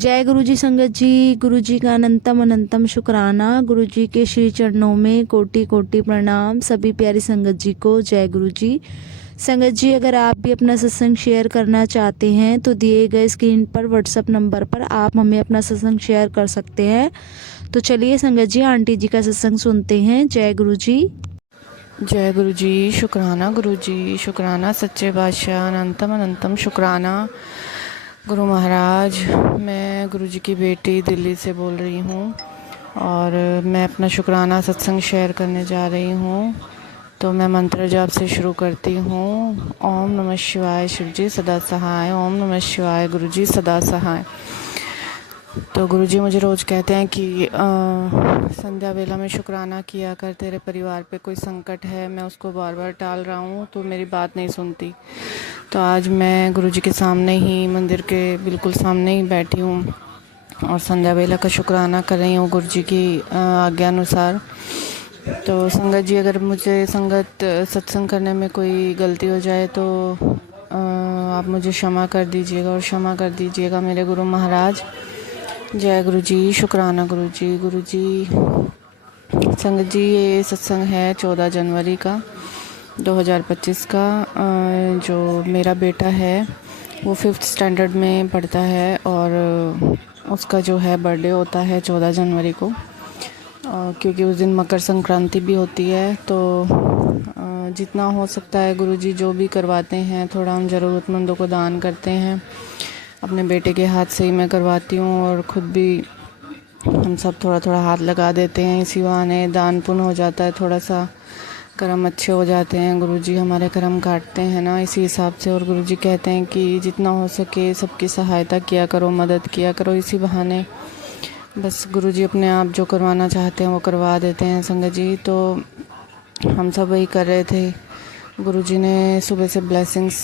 जय गुरु जी संगत जी। गुरु जी का अनंतम अनंतम शुक्राना। गुरु जी के श्री चरणों में कोटि कोटि प्रणाम। सभी प्यारी संगत जी को जय गुरु जी। संगत जी, अगर आप भी अपना सत्संग शेयर करना चाहते हैं तो दिए गए स्क्रीन पर व्हाट्सएप नंबर पर आप हमें अपना सत्संग शेयर कर सकते हैं। तो चलिए संगत जी, आंटी जी का सत्संग सुनते हैं। जय गुरु जी। जय गुरु जी। शुक्राना गुरु जी, शुक्राना सच्चे बादशाह, अनंतम अनंतम शुक्राना गुरु महाराज। मैं गुरु जी की बेटी दिल्ली से बोल रही हूँ और मैं अपना शुक्राना सत्संग शेयर करने जा रही हूँ। तो मैं मंत्र जाप से शुरू करती हूँ। ओम नमः शिवाय शिव जी सदा सहाय, ओम नमः शिवाय गुरु जी सदा सहाय। तो गुरुजी मुझे रोज़ कहते हैं कि संध्या वेला में शुक्राना किया कर, तेरे परिवार पे कोई संकट है, मैं उसको बार बार टाल रहा हूँ तो मेरी बात नहीं सुनती। तो आज मैं गुरुजी के सामने ही, मंदिर के बिल्कुल सामने ही बैठी हूँ और संध्या वेला का शुक्राना कर रही हूँ गुरुजी की आज्ञा अनुसार। तो संगत जी, अगर मुझे सत्संग करने में कोई गलती हो जाए तो आप मुझे क्षमा कर दीजिएगा और क्षमा कर दीजिएगा मेरे गुरु महाराज। जय गुरु जी। शुक्राना गुरु जी। गुरु जी संगत जी, ये सत्संग है 14 जनवरी का 2025 का। जो मेरा बेटा है वो 5th स्टैंडर्ड में पढ़ता है और उसका जो है बर्थडे होता है 14 जनवरी को, क्योंकि उस दिन मकर संक्रांति भी होती है। तो जितना हो सकता है गुरुजी जो भी करवाते हैं थोड़ा हम ज़रूरतमंदों को दान करते हैं। अपने बेटे के हाथ से ही मैं करवाती हूँ और ख़ुद भी हम सब थोड़ा थोड़ा हाथ लगा देते हैं। इसी बहाने दान पुण्य हो जाता है, थोड़ा सा कर्म अच्छे हो जाते हैं। गुरुजी हमारे कर्म काटते हैं ना, इसी हिसाब से। और गुरुजी कहते हैं कि जितना हो सके सबकी सहायता किया करो, मदद किया करो। इसी बहाने बस गुरुजी अपने आप जो करवाना चाहते हैं वो करवा देते हैं संगत जी। तो हम सब वही कर रहे थे। गुरुजी ने सुबह से ब्लेसिंग्स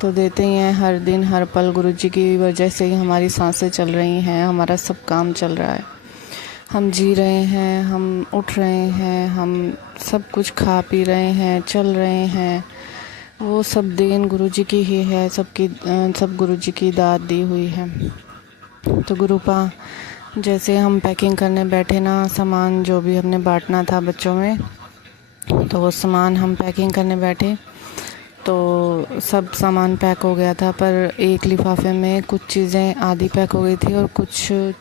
तो देते ही हैं हर दिन हर पल। गुरुजी की वजह से ही हमारी सांसें चल रही हैं, हमारा सब काम चल रहा है, हम जी रहे हैं, हम उठ रहे हैं, हम सब कुछ खा पी रहे हैं, चल रहे हैं। वो सब देन गुरुजी की ही है, सब गुरुजी की दाद दी हुई है। तो गुरुपा जैसे हम पैकिंग करने बैठे ना, सामान जो भी हमने बांटना था बच्चों में, तो वो सामान हम पैकिंग करने बैठे तो सब सामान पैक हो गया था, पर एक लिफाफे में कुछ चीज़ें आधी पैक हो गई थी और कुछ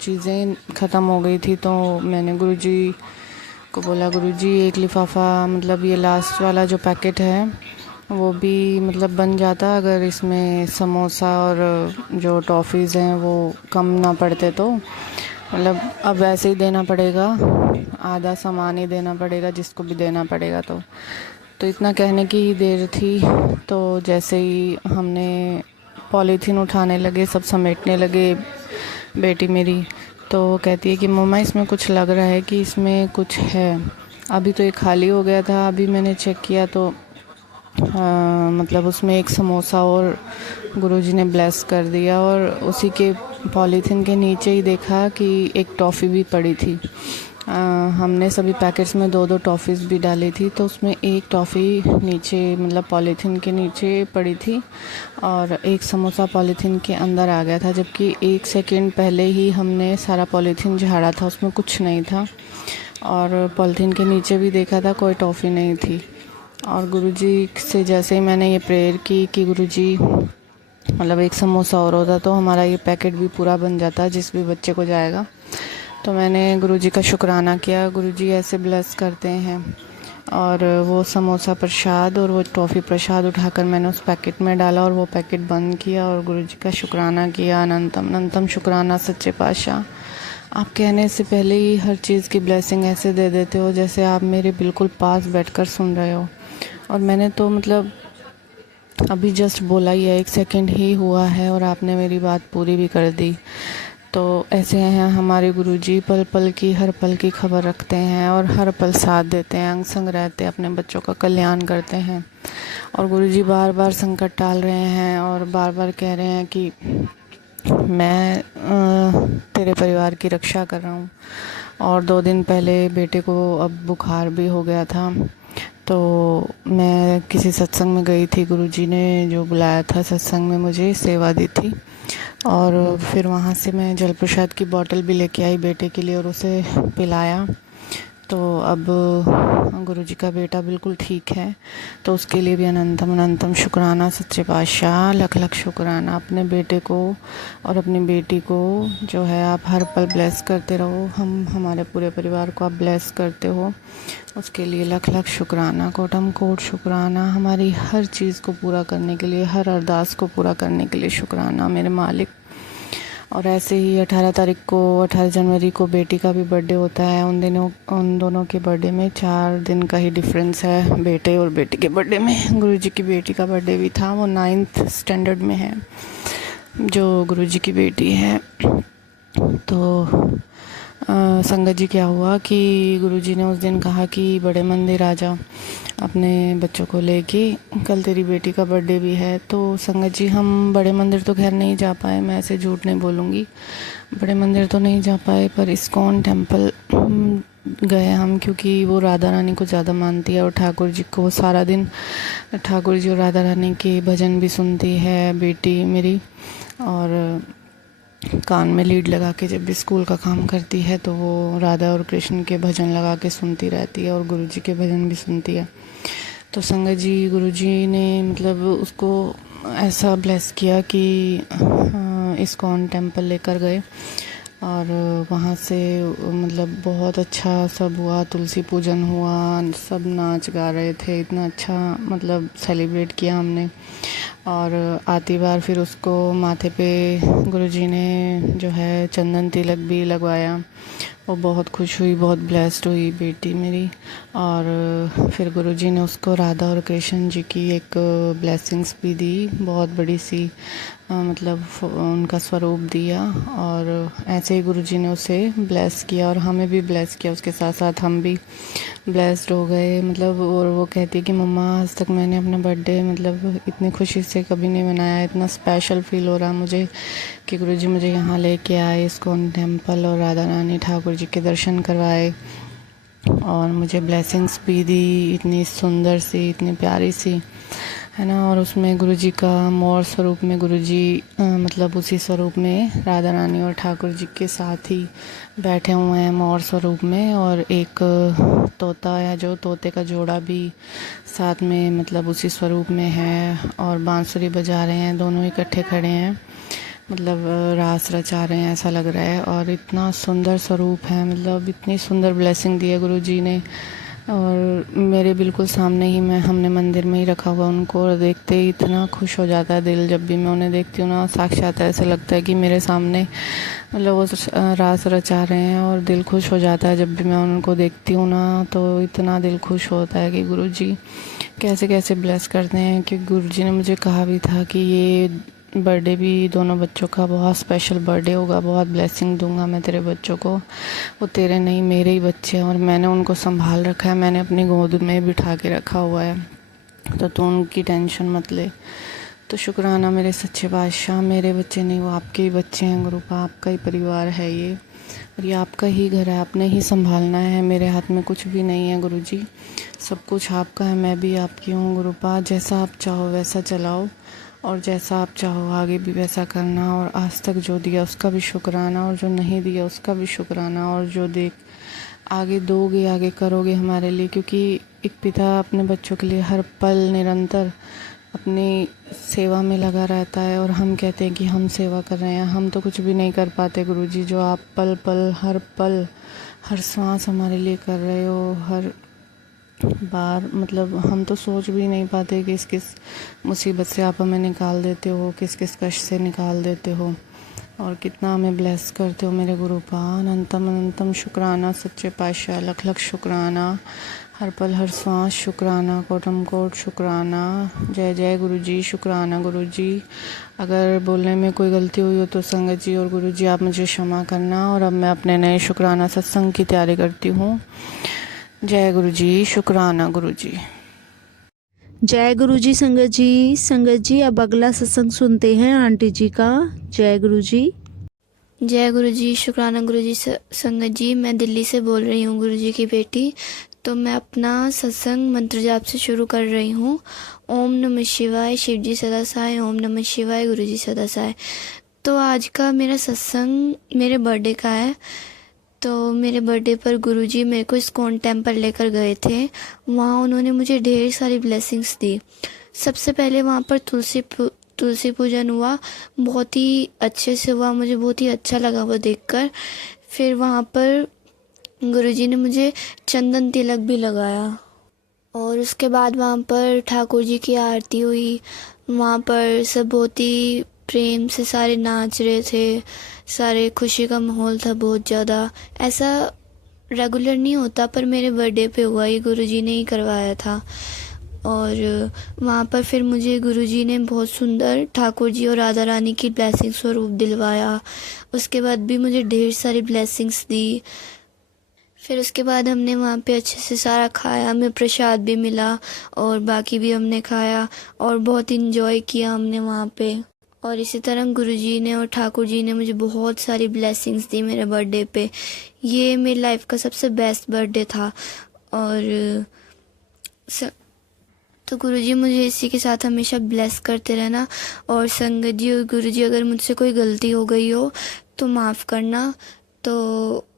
चीज़ें ख़त्म हो गई थी। तो मैंने गुरुजी को बोला, गुरुजी एक लिफाफा मतलब ये लास्ट वाला जो पैकेट है वो भी मतलब बन जाता अगर इसमें समोसा और जो टॉफ़ीज़ हैं वो कम ना पड़ते। तो मतलब अब ऐसे ही देना पड़ेगा, आधा सामान ही देना पड़ेगा जिसको भी देना पड़ेगा। तो इतना कहने की ही देर थी। तो जैसे ही हमने पॉलीथीन उठाने लगे, सब समेटने लगे बेटी मेरी, तो कहती है कि मम्मा इसमें कुछ लग रहा है कि इसमें कुछ है। अभी तो ये खाली हो गया था, अभी मैंने चेक किया तो मतलब उसमें एक समोसा और गुरुजी ने ब्लेस कर दिया। और उसी के पॉलीथीन के नीचे ही देखा कि एक टॉफ़ी भी पड़ी थी। हमने सभी पैकेट्स में 2-2 टॉफ़ीज़ भी डाली थी, तो उसमें एक टॉफ़ी नीचे मतलब पॉलीथीन के नीचे पड़ी थी और एक समोसा पॉलीथीन के अंदर आ गया था, जबकि 1 सेकंड पहले ही हमने सारा पॉलीथीन झाड़ा था, उसमें कुछ नहीं था। और पॉलीथीन के नीचे भी देखा था, कोई टॉफ़ी नहीं थी। और गुरुजी से जैसे ही मैंने ये प्रेयर की कि गुरुजी मतलब एक समोसा और होता तो हमारा ये पैकेट भी पूरा बन जाता जिस भी बच्चे को जाएगा। तो मैंने गुरुजी का शुक्राना किया। गुरुजी ऐसे ब्लेस करते हैं। और वो समोसा प्रसाद और वो टॉफ़ी प्रसाद उठाकर मैंने उस पैकेट में डाला और वो पैकेट बंद किया और गुरुजी का शुक्राना किया। अनंतम अनंतम शुक्राना सच्चे पातशाह। आप कहने से पहले ही हर चीज़ की ब्लेसिंग ऐसे दे देते हो जैसे आप मेरे बिल्कुल पास बैठकर सुन रहे हो। और मैंने तो मतलब अभी जस्ट बोला ही है, 1 सेकंड ही हुआ है और आपने मेरी बात पूरी भी कर दी। तो ऐसे हैं हमारे गुरुजी, पल पल की हर पल की खबर रखते हैं और हर पल साथ देते हैं, अंग संग रहते हैं, अपने बच्चों का कल्याण करते हैं। और गुरुजी बार बार संकट टाल रहे हैं और बार बार कह रहे हैं कि मैं तेरे परिवार की रक्षा कर रहा हूँ। और 2 दिन पहले बेटे को अब बुखार भी हो गया था, तो मैं किसी सत्संग में गई थी, गुरुजी ने जो बुलाया था सत्संग में मुझे सेवा दी थी, और फिर वहाँ से मैं जल प्रसाद की बोतल भी लेके आई बेटे के लिए और उसे पिलाया। तो अब गुरुजी का बेटा बिल्कुल ठीक है, तो उसके लिए भी अनंतम अनंतम शुक्राना सच्चे पातशाह, लख लख शुक्राना। अपने बेटे को और अपनी बेटी को जो है आप हर पल ब्लेस करते रहो, हम हमारे पूरे परिवार को आप ब्लेस करते हो, उसके लिए लख लख शुक्राना, कोटम कोट शुक्राना। हमारी हर चीज़ को पूरा करने के लिए, हर अरदास को पूरा करने के लिए शुक्राना मेरे मालिक। और ऐसे ही 18 जनवरी को बेटी का भी बर्थडे होता है। उन दोनों के बर्थडे में 4 दिन का ही डिफरेंस है, बेटे और बेटी के बर्थडे में। गुरुजी की बेटी का बर्थडे भी था, वो 9th स्टैंडर्ड में है जो गुरुजी की बेटी है। तो संगत जी क्या हुआ कि गुरुजी ने उस दिन कहा कि बड़े मंदिर आ जा अपने बच्चों को लेके, कल तेरी बेटी का बर्थडे भी है। तो संगत जी हम बड़े मंदिर तो खैर नहीं जा पाए, मैं ऐसे झूठ नहीं बोलूँगी, बड़े मंदिर तो नहीं जा पाए, पर इस्कॉन टेम्पल गए हम, क्योंकि वो राधा रानी को ज़्यादा मानती है और ठाकुर जी को सारा दिन ठाकुर जी और राधा रानी के भजन भी सुनती है बेटी मेरी, और कान में लीड लगा के जब भी स्कूल का काम करती है तो वो राधा और कृष्ण के भजन लगा के सुनती रहती है और गुरुजी के भजन भी सुनती है। तो संगत जी गुरुजी ने मतलब उसको ऐसा ब्लेस किया कि इस्कॉन टेम्पल लेकर गए, और वहाँ से मतलब बहुत अच्छा सब हुआ, तुलसी पूजन हुआ, सब नाच गा रहे थे, इतना अच्छा मतलब सेलिब्रेट किया हमने। और आती बार फिर उसको माथे पे गुरुजी ने जो है चंदन तिलक भी लगवाया, वो बहुत खुश हुई, बहुत ब्लेस्ड हुई बेटी मेरी। और फिर गुरुजी ने उसको राधा और कृष्ण जी की एक ब्लेसिंग्स भी दी, बहुत बड़ी सी मतलब उनका स्वरूप दिया, और ऐसे ही गुरुजी ने उसे ब्लेस किया और हमें भी ब्लेस किया, उसके साथ साथ हम भी ब्लेस्ड हो गए मतलब। और वो कहती है कि मम्मा आज तक मैंने अपना बर्थडे मतलब इतनी खुशी से कभी नहीं मनाया, इतना स्पेशल फील हो रहा मुझे कि गुरुजी मुझे यहाँ लेके आए इस्कॉन टेम्पल और राधा रानी ठाकुर जी के दर्शन करवाए और मुझे ब्लेसिंग्स भी दी, इतनी सुंदर सी, इतनी प्यारी सी, है ना। और उसमें गुरुजी का मोर स्वरूप में गुरुजी मतलब उसी स्वरूप में राधा रानी और ठाकुर जी के साथ ही बैठे हुए हैं मोर स्वरूप में, और एक तोता है जो तोते का जोड़ा भी साथ में मतलब उसी स्वरूप में है, और बांसुरी बजा रहे हैं, दोनों इकट्ठे खड़े हैं, मतलब रास रचा रहे हैं ऐसा लग रहा है। और इतना सुंदर स्वरूप है, मतलब इतनी सुंदर ब्लेसिंग दी है गुरुजी ने, और मेरे बिल्कुल सामने ही हमने मंदिर में ही रखा हुआ उनको, और देखते ही इतना खुश हो जाता है दिल, जब भी मैं उन्हें देखती हूँ ना साक्षात ऐसा लगता है कि मेरे सामने मतलब वो रास रचा रहे हैं, और दिल खुश हो जाता है जब भी मैं उनको देखती हूँ ना, तो इतना दिल खुश होता है कि गुरुजी कैसे कैसे ब्लेस करते हैं। क्योंकि गुरुजी ने मुझे कहा भी था कि ये बर्थडे भी दोनों बच्चों का बहुत स्पेशल बर्थडे होगा, बहुत ब्लेसिंग दूंगा मैं तेरे बच्चों को, वो तेरे नहीं मेरे ही बच्चे हैं, और मैंने उनको संभाल रखा है, मैंने अपनी गोद में बिठा के रखा हुआ है, तो तू उनकी टेंशन मत ले। तो शुक्राना मेरे सच्चे बादशाह, मेरे बच्चे नहीं वो आपके ही बच्चे हैं गुरुपा, आपका ही परिवार है ये, और ये आपका ही घर है, आपने ही संभालना है, मेरे हाथ में कुछ भी नहीं है गुरुजी, सब कुछ आपका है, मैं भी आपकी हूँ गुरुपा, जैसा आप चाहो वैसा चलाओ और जैसा आप चाहो आगे भी वैसा करना, और आज तक जो दिया उसका भी शुक्राना, और जो नहीं दिया उसका भी शुक्राना, और जो देख आगे दोगे आगे करोगे हमारे लिए, क्योंकि एक पिता अपने बच्चों के लिए हर पल निरंतर अपनी सेवा में लगा रहता है, और हम कहते हैं कि हम सेवा कर रहे हैं, हम तो कुछ भी नहीं कर पाते गुरुजी, जो आप पल पल हर सांस हमारे लिए कर रहे हो, हर बार मतलब हम तो सोच भी नहीं पाते कि किस मुसीबत से आप हमें निकाल देते हो, किस कष्ट से निकाल देते हो, और कितना हमें ब्लेस करते हो मेरे गुरुपा। अनंतम अनंतम शुक्राना सच्चे पातशाह, लख लख शुक्राना, हर पल हर सांस शुक्राना, कोटम कोट शुक्राना। जय जय गुरुजी, शुक्राना गुरुजी। अगर बोलने में कोई गलती हुई हो तो संगत जी और गुरुजी आप मुझे क्षमा करना। और अब मैं अपने नए शुक्राना सत्संग की तैयारी करती हूँ। जय गुरुजी, शुक्राना गुरुजी। जय गुरुजी संगत जी। संगत जी अब अगला सत्संग सुनते हैं आंटी जी का। जय गुरुजी। जय गुरुजी, शुक्राना गुरुजी। संगत जी मैं दिल्ली से बोल रही हूँ, गुरुजी की बेटी। तो मैं अपना सत्संग मंत्र जाप से शुरू कर रही हूँ। ओम नमः शिवाय, शिव जी सदा सहाय। ओम नमः शिवाय, गुरु जी सदा सहाय। तो आज का मेरा सत्संग मेरे बर्थडे का है। तो मेरे बर्थडे पर गुरुजी मेरे को इस्कॉन टेम्पल लेकर गए थे। वहाँ उन्होंने मुझे ढेर सारी ब्लेसिंग्स दी। सबसे पहले वहाँ पर तुलसी पूजन हुआ, बहुत ही अच्छे से हुआ, मुझे बहुत ही अच्छा लगा वो देखकर। फिर वहाँ पर गुरुजी ने मुझे चंदन तिलक भी लगाया और उसके बाद वहाँ पर ठाकुर जी की आरती हुई। वहाँ पर सब बहुत ही प्रेम से सारे नाच रहे थे, सारे खुशी का माहौल था बहुत ज़्यादा। ऐसा रेगुलर नहीं होता पर मेरे बर्थडे पे हुआ, ये गुरुजी ने ही करवाया था। और वहाँ पर फिर मुझे गुरुजी ने बहुत सुंदर ठाकुर जी और राधा रानी की ब्लेसिंग्स स्वरूप दिलवाया। उसके बाद भी मुझे ढेर सारी ब्लेसिंग्स दी। फिर उसके बाद हमने वहाँ पे अच्छे से सारा खाया, हमें प्रसाद भी मिला और बाकी भी हमने खाया और बहुत इन्जॉय किया हमने वहाँ पे। और इसी तरह गुरुजी ने और ठाकुर जी ने मुझे बहुत सारी ब्लेसिंग्स दी मेरे बर्थडे पे। ये मेरी लाइफ का सबसे बेस्ट बर्थडे था। और तो गुरुजी मुझे इसी के साथ हमेशा ब्लेस करते रहना। और संगत जी और गुरुजी, अगर मुझसे कोई गलती हो गई हो तो माफ़ करना। तो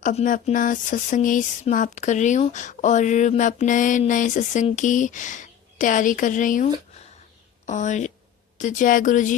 अब मैं अपना सत्संग यही समाप्त कर रही हूँ और मैं अपने नए सत्संग की तैयारी कर रही हूँ। और तो जय गुरुजी।